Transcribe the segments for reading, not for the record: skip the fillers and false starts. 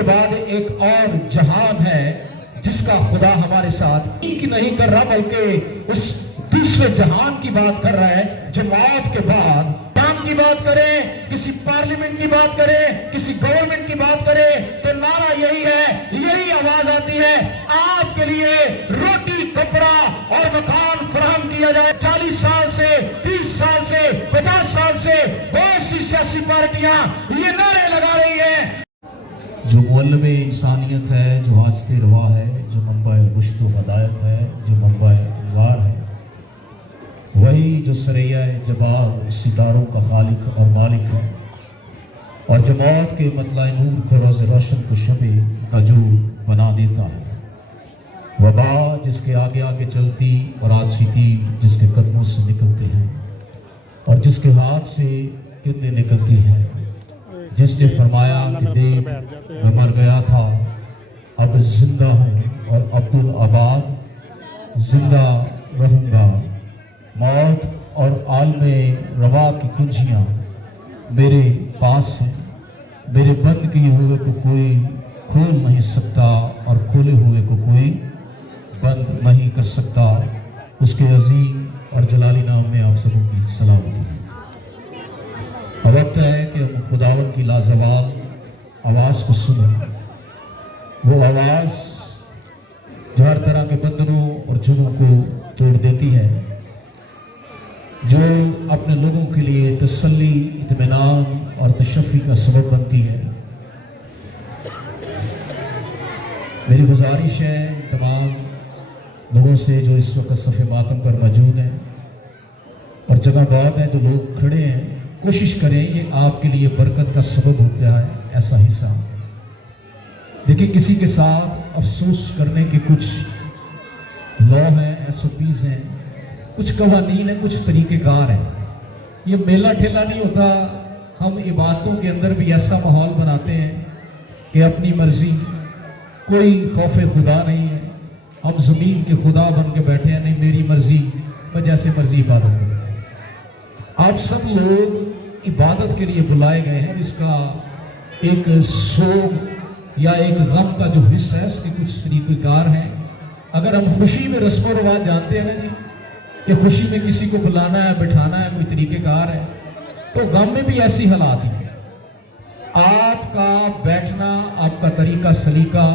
کے بعد ایک اور جہان ہے جس کا خدا ہمارے ساتھ کی نہیں کر رہا بلکہ اس دوسرے جہان کی بات کر رہا ہے جو موت کے بعد کی بات کریں، کسی پارلیمنٹ کی بات کریں، کسی گورنمنٹ کی بات کریں تو نعرہ یہی ہے، یہی آواز آتی ہے، آپ کے لیے روٹی کپڑا اور مکان فراہم کیا جائے۔ 40 سال سے 30 سال سے 50 سال سے بہت سی سیاسی پارٹیاں یہ نعرے لگا رہی ہیں۔ جو معلم انسانیت ہے، جو حاجت روا ہے، جو منبع رشد و ہدایت ہے، جو منبع انوار ہے، وہی جو سریہ جبال ستاروں کا خالق اور مالک ہے، اور جو موت کے مطلع نور کو روز روشن کو شب تجور بنا دیتا ہے۔ وبا جس کے آگے آگے چلتی اور آج تیر جس کے قدموں سے نکلتے ہیں اور جس کے ہاتھ سے کرنیں نکلتی ہیں، جس نے فرمایا کہ دیکھ میں مر گیا تھا اب زندہ ہوں اور عبدالآباد زندہ رہوں گا۔ موت اور عالم روا کی کنجیاں میرے پاس ہیں، میرے بند کیے ہوئے کو کوئی کھول نہیں سکتا اور کھولے ہوئے کو کوئی بند نہیں کر سکتا۔ اس کے عظیم اور جلالی نام میں آپ سبوں کی سلامتی ہے۔ وقت ہے کہ ہم خداوند کی لازوال آواز کو سنیں، وہ آواز جو ہر طرح کے بندنوں اور جنوں کو توڑ دیتی ہے، جو اپنے لوگوں کے لیے تسلی، اطمینان اور تشفی کا سبب بنتی ہے۔ میری گزارش ہے تمام لوگوں سے جو اس وقت صف ماتم پر موجود ہیں، اور جگہ بہت ہے جو لوگ کھڑے ہیں، کوشش کریں یہ آپ کے لیے برکت کا سبب ہوتا ہے ایسا حصہ۔ دیکھیں کسی کے ساتھ افسوس کرنے کے کچھ لا ہیں، SOPs ہیں، کچھ قوانین ہیں، کچھ طریقہ کار ہیں۔ یہ میلہ ٹھیلا نہیں ہوتا۔ ہم عبادتوں کے اندر بھی ایسا ماحول بناتے ہیں کہ اپنی مرضی، کوئی خوف خدا نہیں ہے، ہم زمین کے خدا بن کے بیٹھے ہیں، نہیں میری مرضی، میں جیسے مرضی عبادت کروں۔ آپ سب لوگ عبادت کے لیے بلائے گئے ہیں، اس کا ایک سوگ یا ایک غم کا جو حصہ ہے اس کے کچھ طریقہ کار ہیں۔ اگر ہم خوشی میں رسم و رواج جانتے ہیں نا جی کہ خوشی میں کسی کو بلانا ہے، بٹھانا ہے، کوئی طریقہ کار ہے، تو غم میں بھی ایسی حالات ہیں۔ آپ کا بیٹھنا، آپ کا طریقہ سلیقہ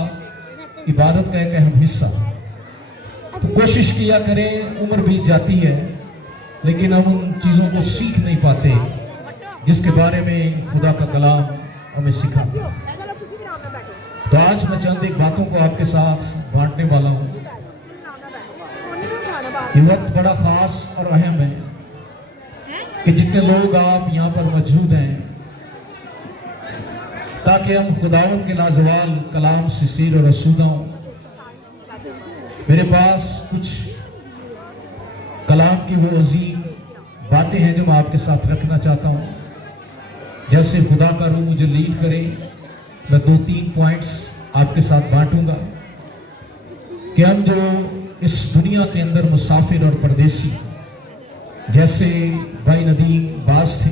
عبادت کا ایک اہم حصہ ہے۔ تو کوشش کیا کریں، عمر بیت جاتی ہے لیکن ہم ان چیزوں کو سیکھ نہیں پاتے جس کے بارے میں خدا کا کلام ہمیں سکھاتا ہے۔ تو آج میں چند ایک باتوں کو آپ کے ساتھ بانٹنے والا ہوں۔ یہ وقت بڑا خاص اور اہم ہے کہ جتنے لوگ آپ یہاں پر موجود ہیں، تاکہ ہم خداوند کے لازوال کلام سے سیر و رسودہ ہوں۔ میرے پاس کچھ کلام کی وہ عظیم باتیں ہیں جو میں آپ کے ساتھ رکھنا چاہتا ہوں۔ جیسے خدا کا روح مجھے لیڈ کرے، میں 2-3 پوائنٹس آپ کے ساتھ بانٹوں گا کہ ہم جو اس دنیا کے اندر مسافر اور پردیسی جیسے بھائی ندیم باز تھے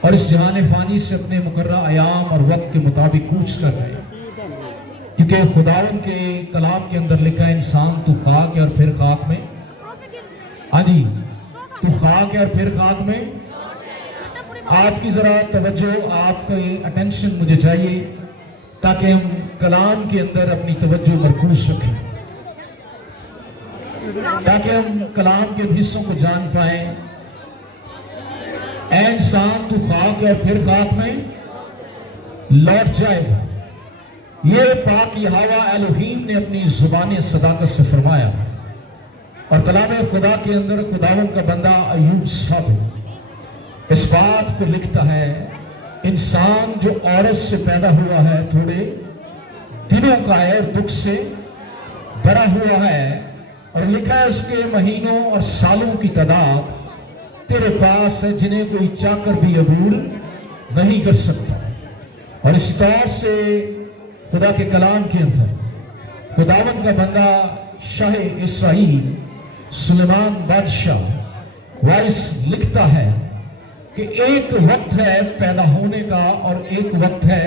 اور اس جہان فانی سے اپنے مقررہ ایام اور وقت کے مطابق کوچ کر رہے ہیں، کیونکہ خداوند کے کلام کے اندر لکھا ہے انسان تو خاک ہے اور پھر خاک میں، ہاں جی، تو خاک ہے اور پھر خاک میں۔ آپ کی ذرا توجہ، آپ کا اٹینشن مجھے چاہیے تاکہ ہم کلام کے اندر اپنی توجہ مرکوز رکھیں، تاکہ ہم کلام کے حصوں کو جان پائیں۔ اے انسان تو خاک ہے اور پھر خاک میں لوٹ جائے گا۔ یہ پاک یہوہ الوہیم نے اپنی زبان صداقت سے فرمایا، اور کلام خدا کے اندر خداوند کا بندہ ایوب صاحب اس بات کو لکھتا ہے، انسان جو عورت سے پیدا ہوا ہے تھوڑے دنوں کا ہے اور دکھ سے بھرا ہوا ہے، اور لکھا ہے اس کے مہینوں اور سالوں کی تعداد تیرے پاس ہے جنہیں کوئی چاہ کر بھی عبور نہیں کر سکتا۔ اور اس طور سے خدا کے کلام کے اندر خداوند کا بندہ شاہ اسرائیل سلیمان بادشاہ وائس لکھتا ہے کہ ایک وقت ہے پیدا ہونے کا اور ایک وقت ہے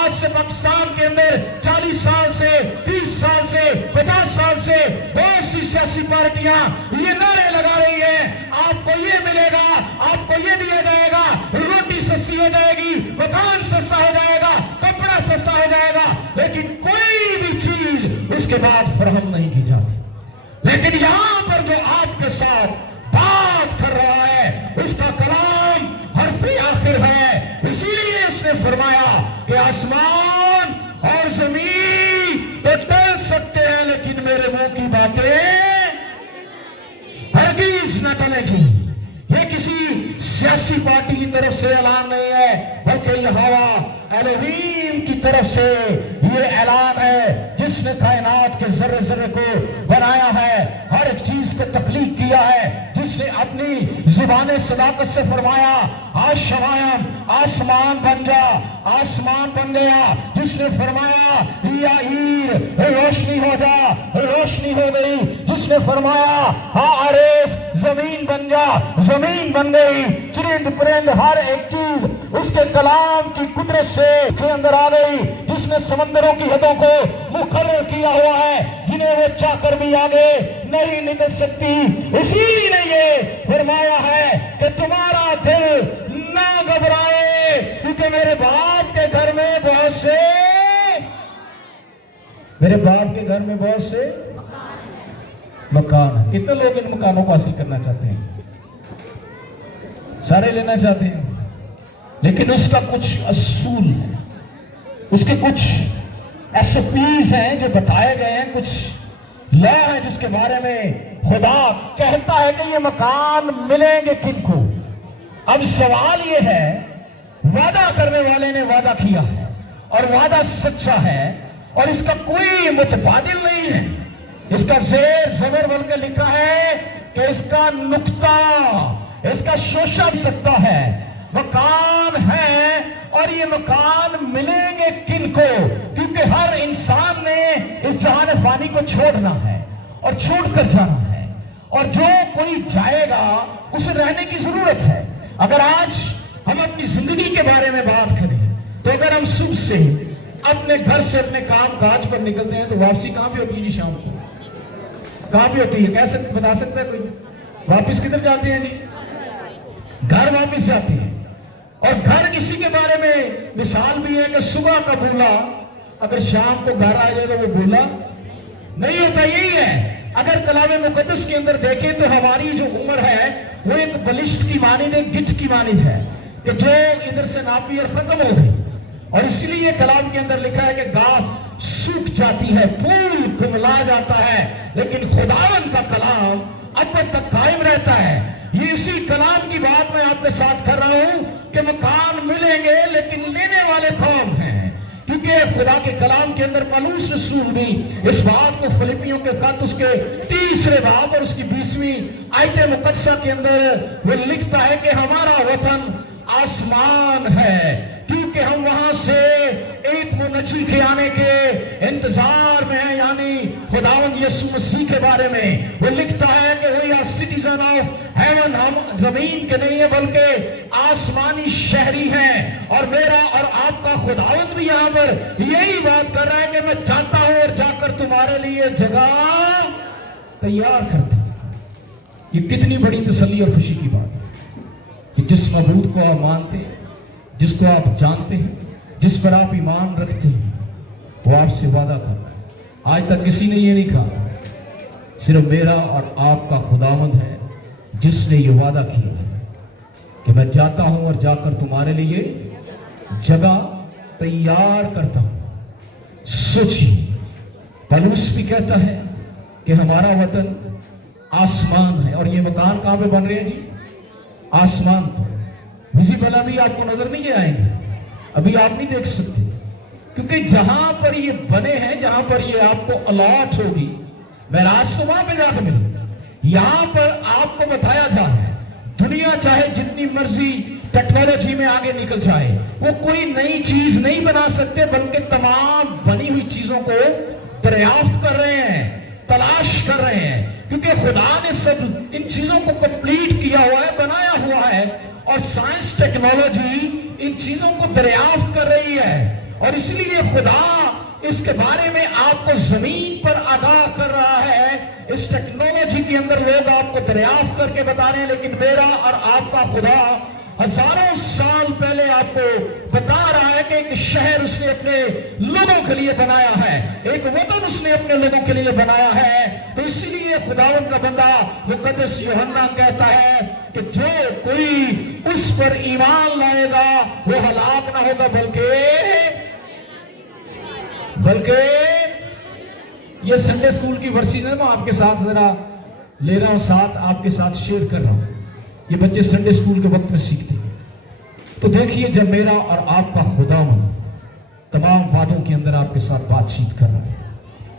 آج سے پاکستان کے اندر 40 سال سے 30 سال سے 50 سال سے بہت سی سیاسی پارٹیاں یہ نعرے لگا رہی ہیں آپ کو یہ ملے گا, آپ کو یہ دیا جائے گا, روٹی سستی ہو جائے گی, مکان سستا ہو جائے گا, کپڑا سستا ہو جائے گا, لیکن کوئی بھی چیز اس کے بعد فراہم نہیں کی جاتی. لیکن یہاں پر جو آپ کے ساتھ بات کر رہا ہے اس کا کلام حرف آخر ہے. اسی لیے اس نے فرمایا کہ آسمان اور زمین تو ٹل سکتے ہیں لیکن میرے منہ کی باتیں ہرگز نہ ٹلے گی. یہ کسی سیاسی پارٹی کی طرف سے اعلان نہیں ہے بلکہ یہوہ الوہیم کی طرف سے یہ اعلان ہے جس نے کائنات کے ذرے ذرے کو بنایا ہے, ہر ایک چیز کو تخلیق کیا ہے, جس نے اپنی زبان صداقت سے فرمایا آشمائم آسمان بن جا, آسمان بن گیا. جس نے فرمایا یا ایر روشنی ہو جا, روشنی ہو گئی. جس نے فرمایا ہاں عریس زمین بن جا, زمین بن گئی. چرند پرند ہر ایک چیز اس کے کلام کی قدرت سے اس کے اندر آ گئی. جس نے سمندروں کی حدوں کو مقرر کیا ہوا ہے جنہیں وہ چاہ کر بھی آگے نہیں نکل سکتی. اسی نے یہ فرمایا ہے کہ تمہارا دل نہ گھبرائے کیونکہ میرے باپ کے گھر میں بہت سے مکان ہیں. کتنے لوگ ان مکانوں کو حاصل کرنا چاہتے ہیں؟ سارے لینا چاہتے ہیں, لیکن اس کا کچھ اصول ہے, اس کے کچھ SOPs ہیں جو بتائے گئے ہیں, کچھ لا ہے جس کے بارے میں خدا کہتا ہے کہ یہ مکان ملیں گے کن کو. اب سوال یہ ہے, وعدہ کرنے والے نے وعدہ کیا ہے اور وعدہ سچا ہے اور اس کا کوئی متبادل نہیں ہے. اس کا زیر زبر بن کے لکھا ہے کہ اس کا نقطہ, اس کا شوشہ بھی سکتا ہے. مکان ہے اور یہ مکان ملیں گے کن کو, کیونکہ ہر انسان نے اس جہان فانی کو چھوڑنا ہے اور چھوڑ کر جانا ہے, اور جو کوئی جائے گا اسے رہنے کی ضرورت ہے. اگر آج ہم اپنی زندگی کے بارے میں بات کریں تو اگر ہم صبح سے اپنے گھر سے اپنے کام کاج پر نکلتے ہیں تو واپسی کہاں پہ ہوتی ہے جی؟ شام کو کہاں پہ ہوتی ہے؟ کیسے بتا سکتا ہے کوئی؟ واپس کدھر جاتے ہیں جی؟ گھر واپس جاتے ہیں. اور گھر کسی کے بارے میں مثال بھی ہے کہ صبح کا بولا اگر شام کو گھر آ جائے تو وہ بولا نہیں ہوتا. یہی ہے, اگر کلام مقدس کے اندر دیکھیں تو ہماری جو عمر ہے وہ ایک بلشت کی مانند, ایک گٹھ کی مانند ہے کہ جو ادھر سے ناپی اور ختم ہو گئی. اور اس لیے کلام کے اندر لکھا ہے کہ گھاس سوکھ جاتی ہے, پھول کملا جاتا ہے, لیکن خداوند کا کلام اب تک قائم رہتا ہے. یہ اسی کلام کی بات میں آپ کے ساتھ کر رہا ہوں کہ مکان ملیں گے لیکن لینے والے کون ہیں, کیونکہ خدا کے کلام کے اندر پالوس رسول بھی اس بات کو فلپیوں کے خط اس کے 3 باب اور اس کی 20ویں آیت مقدسہ کے اندر وہ لکھتا ہے کہ ہمارا وطن آسمان ہے کیونکہ ہم وہاں سے ایک منجی کے آنے کے انتظار میں ہیں. یعنی خداوند یسوع مسیح کے بارے میں وہ لکھتا ہے کہ we are citizen of heaven, ہم زمین کے نہیں ہیں بلکہ آسمانی شہری ہیں. اور میرا اور آپ کا خداوند بھی یہاں پر یہی بات کر رہا ہے کہ میں جاتا ہوں اور جا کر تمہارے لیے جگہ تیار کرتا ہوں. یہ کتنی بڑی تسلی اور خوشی کی بات ہے کہ جس معبود کو آپ مانتے ہیں, جس کو آپ جانتے ہیں, جس پر آپ ایمان رکھتے ہیں, وہ آپ سے وعدہ کر رہا ہے. آج تک کسی نے یہ نہیں کہا, صرف میرا اور آپ کا خداوند ہے جس نے یہ وعدہ کیا ہے کہ میں جاتا ہوں اور جا کر تمہارے لیے جگہ تیار کرتا ہوں. سوچیے, پالوس بھی کہتا ہے کہ ہمارا وطن آسمان ہے, اور یہ مکان کہاں پہ بن رہے ہیں جی؟ آسمان پر. ویزیبل ابھی آپ کو نظر نہیں آئیں گے, ابھی آپ نہیں دیکھ سکتے, کیونکہ جہاں پر یہ بنے ہیں, جہاں پر یہ آپ کو الاٹ ہوگی, معراج تو وہاں پہ جا کے ملے. یہاں پر آپ کو بتایا جا رہا ہے دنیا چاہے جتنی مرضی ٹیکنالوجی میں آگے نکل جائے, وہ کوئی نئی چیز نہیں بنا سکتے, بلکہ تمام بنی ہوئی چیزوں کو دریافت کر رہے ہیں, تلاش کر رہے ہیں, کیونکہ خدا نے سب ان چیزوں کو کمپلیٹ کیا ہوا ہے, بنایا ہوا ہے, اور سائنس ٹیکنالوجی ان چیزوں کو دریافت کر رہی ہے. اور اس لیے خدا اس کے بارے میں آپ کو زمین پر آگاہ کر رہا ہے. اس ٹیکنالوجی کے اندر لوگ آپ کو دریافت کر کے بتا رہے ہیں، لیکن میرا اور آپ کا خدا ہزاروں سال پہلے آپ کو بتا رہا ہے کہ ایک شہر اس نے اپنے لوگوں کے لیے بنایا ہے، ایک وطن اس نے اپنے لوگوں کے لیے بنایا ہے. تو اسی لیے خداوند کا بندہ مقدس یوحنا کہتا ہے کہ جو کوئی اس پر ایمان لائے گا وہ ہلاک نہ ہوگا بلکہ یہ سنڈے اسکول کی ورسیز ہے. میں آپ کے ساتھ ذرا لے رہا ہوں، ساتھ آپ کے ساتھ شیئر کر رہا ہوں. یہ بچے سنڈے اسکول کے وقت میں سیکھتے ہیں. تو دیکھیے جب میرا اور آپ کا خداوند تمام باتوں کے اندر آپ کے ساتھ بات چیت کر رہا ہے،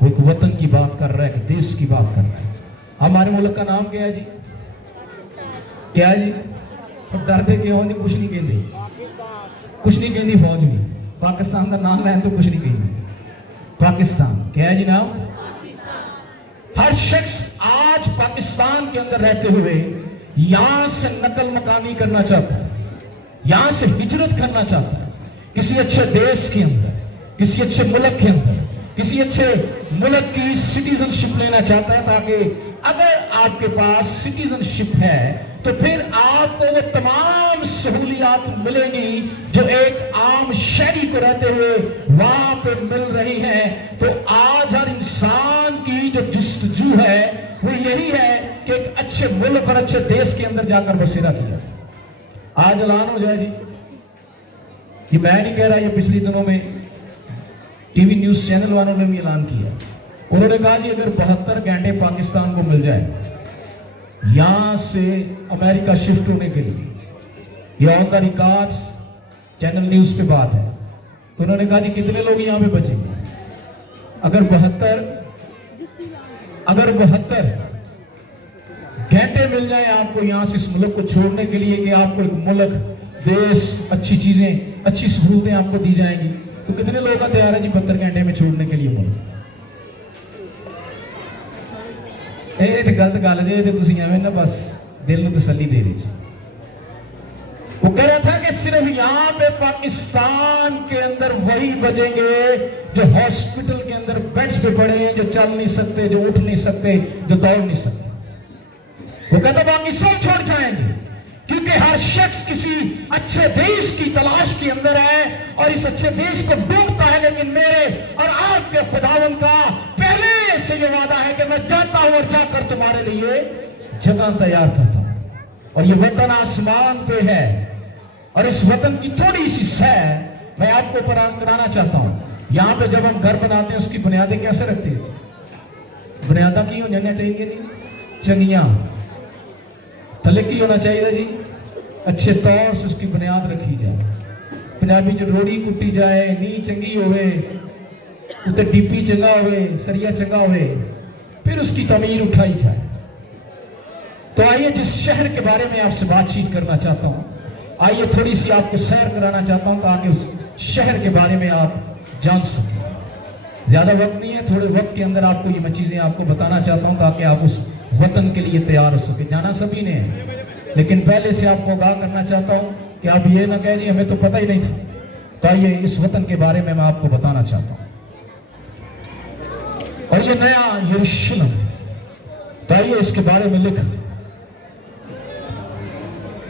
وہ ایک وطن کی بات کر رہا ہے، ایک دیش کی بات کر رہا ہے. ہمارے ملک کا نام کیا ہے جی؟ کیا ہے جی؟ تو ڈرتے کیوں جی؟ کچھ نہیں کہندی فوج میں. پاکستان کا نام ہے تو کچھ نہیں کہندی. پاکستان کیا ہے جی نام؟ ہر شخص آج پاکستان کے اندر رہتے ہوئے یہاں سے نقل مکانی کرنا چاہتا ہے، یہاں سے ہجرت کرنا چاہتا ہے، کسی اچھے دیش کے اندر، کسی اچھے ملک کے اندر، کسی اچھے ملک کی سٹیزن شپ لینا چاہتا ہے، تاکہ اگر آپ کے پاس سٹیزن شپ ہے تو پھر آپ کو وہ تمام سہولیات ملیں گی جو ایک عام شہری کو رہتے ہوئے وہاں پہ مل رہی ہیں. تو آج ہر انسان کی جو جستجو ہے وہ یہی ہے کہ ایک اچھے ملک اور اچھے دیش کے اندر جا کر بسیرا کیا. آج اعلان ہو جائے جی، یہ میں نہیں کہہ رہا، یہ پچھلی دنوں میں ٹی وی نیوز چینل والوں نے بھی اعلان کیا. انہوں نے کہا جی اگر 72 گھنٹے پاکستان کو مل جائے یہاں سے امریکہ شفٹ ہونے کے لیے، یہ آن دا ریکارڈ چینل نیوز پہ بات ہے، تو انہوں نے کہا جی کتنے لوگ یہاں پہ بچیں گے؟ اگر 72 گھنٹے مل جائیں آپ کو یہاں سے اس ملک کو چھوڑنے کے لیے کہ آپ کو ایک ملک، دیش، اچھی چیزیں، اچھی سہولتیں آپ کو دی جائیں گی، تو کتنے لوگ کا تیار ہے جی 72 گھنٹے میں چھوڑنے کے لیے ملک؟ یہ تو غلط گل جی، تو تسی ایویں نہ بس دل میں تسلی دے رہے جی. وہ کہہ رہا تھا کہ صرف یہاں پہ پاکستان کے اندر وہی بچیں گے جو ہاسپٹل کے اندر بیڈز پہ پڑے ہیں، جو چل نہیں سکتے، جو اٹھ نہیں سکتے، جو دوڑ نہیں سکتے. وہ کہتا باقی سب چھوڑ جائیں گے، کیونکہ ہر شخص کسی اچھے دیش کی تلاش کے اندر ہے اور اس اچھے دیش کو ڈھونڈتا ہے. لیکن میرے اور آپ کے خداوند کا پہلے سے یہ وعدہ ہے کہ میں جاتا ہوں اور جا کر تمہارے لیے جگہ تیار کرتا ہوں. اور یہ وطن آسمان پہ ہے، اور اس وطن کی تھوڑی سی سیر میں آپ کو کرانا چاہتا ہوں. یہاں پہ جب ہم گھر بناتے ہیں اس کی بنیادیں کیسے رکھتے ہیں؟ بنیادیں کی ہونا چاہیے جی چنگیاں، تھلے کی ہونا چاہیے جی اچھے طور سے اس کی بنیاد رکھی جائے. پنجابی جو روڑی کٹی جائے، نی چنگی ہوئے، اس تے ڈیپی چنگا ہوئے، سریا چنگا ہوئے، پھر اس کی تعمیر اٹھائی جائے. تو آئیے جس شہر کے بارے میں آپ سے بات چیت کرنا چاہتا ہوں، آئیے تھوڑی سی آپ کو سیر کرانا چاہتا ہوں تاکہ اس شہر کے بارے میں آپ جان سکیں. زیادہ وقت نہیں ہے، تھوڑے وقت کے اندر آپ کو یہ میں چیزیں آپ کو بتانا چاہتا ہوں تاکہ آپ اس وطن کے لیے تیار ہو سکے. جانا سبھی نے ہے، لیکن پہلے سے آپ کو آگاہ کرنا چاہتا ہوں کہ آپ یہ نہ کہیں جی ہمیں تو پتہ ہی نہیں تھا. تو آئیے اس وطن کے بارے میں آپ کو بتانا چاہتا ہوں. اور یہ نیا یروشلم، تو آئیے اس کے بارے میں لکھا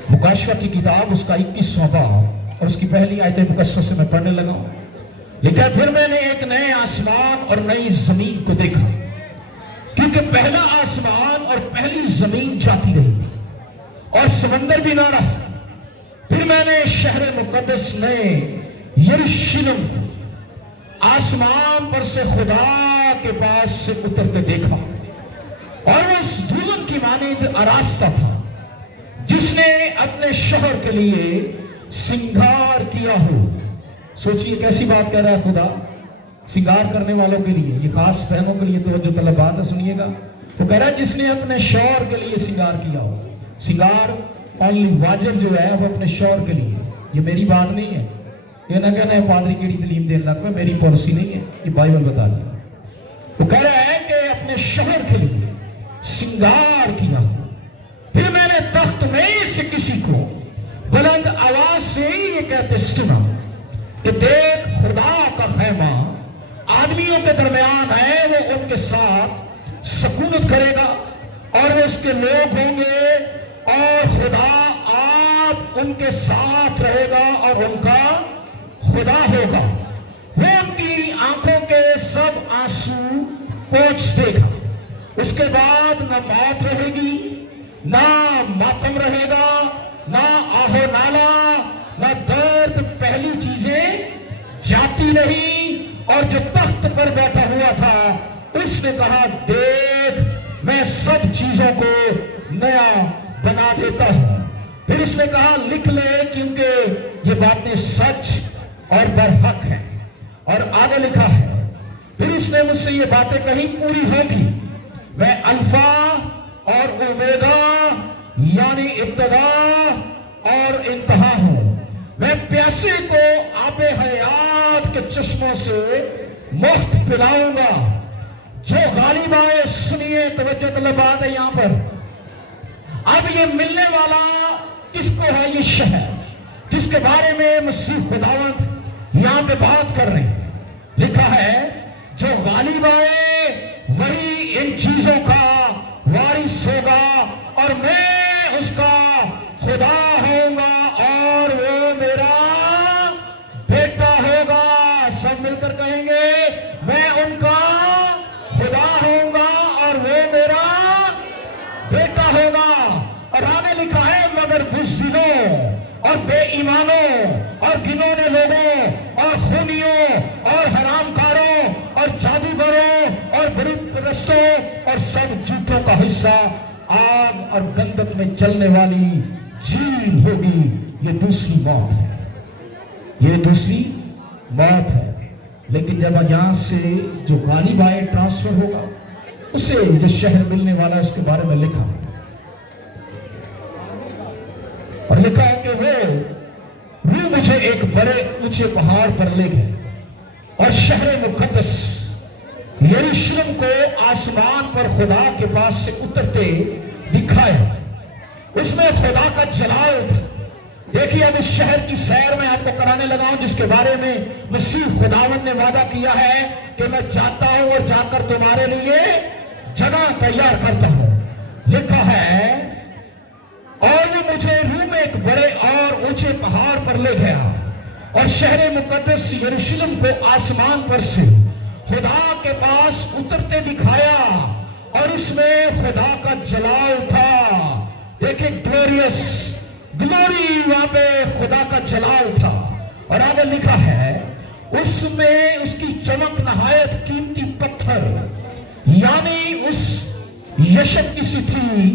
مکاشفہ کی کتاب اس کا 21واں باب اور اس کی پہلی آیت مقدسہ سے میں پڑھنے لگا ہوں. لکھا پھر میں نے ایک نئے آسمان اور نئی زمین کو دیکھا، کیونکہ پہلا آسمان اور پہلی زمین جاتی رہی تھی اور سمندر بھی نہ رہا. پھر میں نے شہر مقدس نئے یروشلم آسمان پر سے خدا کے پاس سے اترتے دیکھا، اور وہ اس دلہن کی مانند آراستہ تھا جس نے اپنے شوہر کے لیے سنگار کیا ہو. سوچئے کیسی بات کہہ رہا ہے خدا، سنگار کرنے والوں کے لیے، یہ خاص بہنوں کے لیے توجہ طلب بات ہے، سنیے گا. تو کہہ رہا ہے جس نے اپنے شوہر کے لیے سنگار کیا ہو. سنگار اونلی واجب جو ہے وہ اپنے شوہر کے لیے. یہ میری بات نہیں ہے، یہ نہ کہنا ہے پادری کیڑی تعلیم دین لگ پہ، میری پالیسی نہیں ہے، یہ بائبل بتا دیا. وہ کہہ رہا ہے کہ اپنے شوہر کے لیے سنگار کیا ہو. پھر میں نے تخت میں سے کسی کو بلند آواز سے یہ کہتے سنا، کہ دیکھ خدا کا خیمہ آدمیوں کے درمیان ہے، وہ ان کے ساتھ سکونت کرے گا اور وہ اس کے لوگ ہوں گے، اور خدا آپ ان کے ساتھ رہے گا اور ان کا خدا ہوگا۔ وہ ان کی آنکھوں کے سب آنسو پوچھ دے گا۔ اس کے بعد نہ موت رہے گی، نہ ماتم رہے گا، نہ آہو نالا، نہ درد، پہلی چیزیں جاتی نہیں۔ اور جو تخت پر بیٹھا ہوا تھا اس نے کہا دیکھ میں سب چیزوں کو نیا بنا دیتا ہوں۔ پھر اس نے کہا لکھ لے کیونکہ یہ باتیں سچ اور برحق ہیں۔ اور آگے لکھا ہے پھر اس نے مجھ سے یہ باتیں کہیں پوری ہوگی، میں الفا اور اومیگا یعنی ابتدا اور انتہا ہوں، میں پیاسے کو آب حیات کے چشموں سے مفت پلاؤں گا۔ جو غالب آئے سنیے، توجہ طلب بات ہے یہاں پر۔ اب یہ ملنے والا کس کو ہے؟ یہ شہر جس کے بارے میں مسیح خداوند یہاں پہ بات کر رہے ہیں۔ لکھا ہے جو غالب آئے وہی ان چیزوں کا وارث ہوگا اور میں اس کا خدا ہوں گا اور وہ میرا بیٹا ہوگا۔ سب مل کر کہیں گے میں ان کا خدا ہوں گا اور وہ میرا بیٹا ہوگا۔ اور آگے لکھا ہے مگر بزدلوں اور بے ایمانوں اور گنونے لوگوں اور خونیوں اور حرام کاروں اور جادوگروں اور بت پرستوں اور سب جھوٹوں کا حصہ آگ اور گندک میں جلنے والی جھیل ہوگی۔ یہ دوسری موت ہے، یہ دوسری موت ہے۔ لیکن جب یہاں سے جو غالب آئے ٹرانسفر ہوگا، اسے جو شہر ملنے والا ہے اس کے بارے میں لکھا ہے، اور لکھا ہے کہ وہ روح مجھے ایک بڑے اونچے پہاڑ پر لے گئے اور شہر مقدس یروشلم کو آسمان پر خدا کے پاس سے اترتے دکھایا۔ اس میں خدا کا جلال تھا۔ دیکھیے اب اس شہر کی سیر میں آپ کو کرانے لگا ہوں جس کے بارے میں مسیح خداوند نے وعدہ کیا ہے کہ میں جاتا ہوں اور جا کر تمہارے لیے جگہ تیار کرتا ہوں۔ لکھا ہے اور وہ مجھے روح میں ایک بڑے اور اونچے پہاڑ پر لے گیا اور شہر مقدس یروشلم کو آسمان پر سے خدا کے پاس اترتے دکھایا، اور اس میں خدا کا جلال تھا۔ دیکھیں گلوریس گلوری، وہاں پہ خدا کا جلال تھا۔ اور آگے لکھا ہے اس میں اس کی چمک نہایت قیمتی پتھر یعنی اس یشب کی سی تھی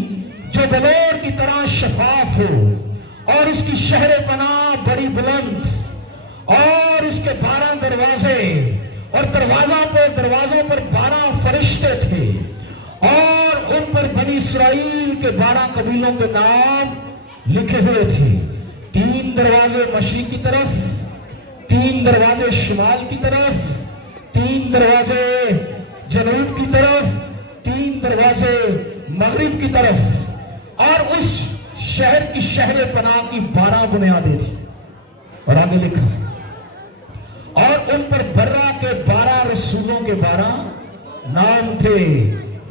جو بلور کی طرح شفاف ہو، اور اس کی شہر پناہ بڑی بلند، اور اس کے 12 دروازے، اور دروازوں پر 12 فرشتے تھے، اور ان پر بنی اسرائیل کے 12 قبیلوں کے نام لکھے ہوئے تھے۔ 3 دروازے مشرق کی طرف، 3 دروازے شمال کی طرف، 3 دروازے جنوب کی طرف، 3 دروازے مغرب کی طرف، اور اس شہر کی شہر پناہ کی 12 بنیادیں تھیں۔ اور آگے لکھا ہے اور ان پر برا کے 12 رسولوں کے 12 نام تھے۔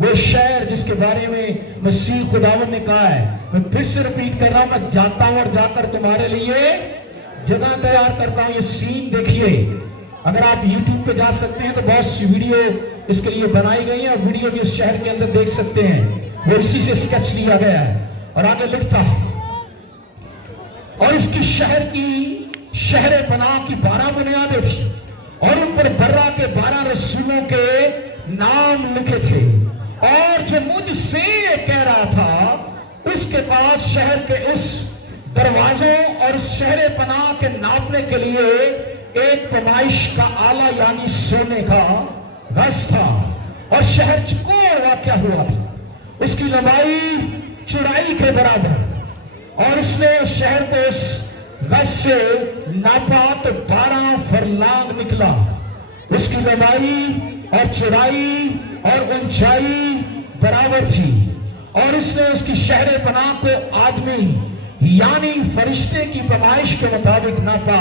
وہ شہر جس کے بارے میں مسیح خداوند نے کہا ہے، میں پھر سے ریپیٹ کر رہا ہوں، میں جاتا ہوں اور جا کر تمہارے لیے جگہ تیار کرتا ہوں۔ یہ سین دیکھیے، اگر آپ یوٹیوب پہ جا سکتے ہیں تو بہت سی ویڈیو اس کے لیے بنائی گئی ہیں، اور ویڈیو بھی اس شہر کے اندر دیکھ سکتے ہیں، وہ اسی سے سکیچ لیا گیا ہے۔ اور آگے لکھتا ہے اور اس کی شہر پناہ کی 12 بنیادیں تھی، اور ان پر برا کے 12 رسولوں کے نام لکھے تھے۔ اور جو مجھ سے کہہ رہا تھا اس کے پاس شہر کے اس دروازوں اور اس شہر پناہ کے ناپنے کے لیے ایک پیمائش کا آلہ یعنی سونے کا گز تھا، اور شہر چکور واقع ہوا تھا، اس کی لمبائی چوڑائی کے برابر، اور اس نے اس شہر کو اس گز سے ناپا تو 12 فرلانگ نکلا۔ اس کی لمبائی اور چوڑائی اور اونچائی برابر تھی، اور اس نے اس کی شہر پناہ کو آدمی یعنی فرشتے کی پیمائش کے مطابق ناپا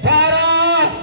12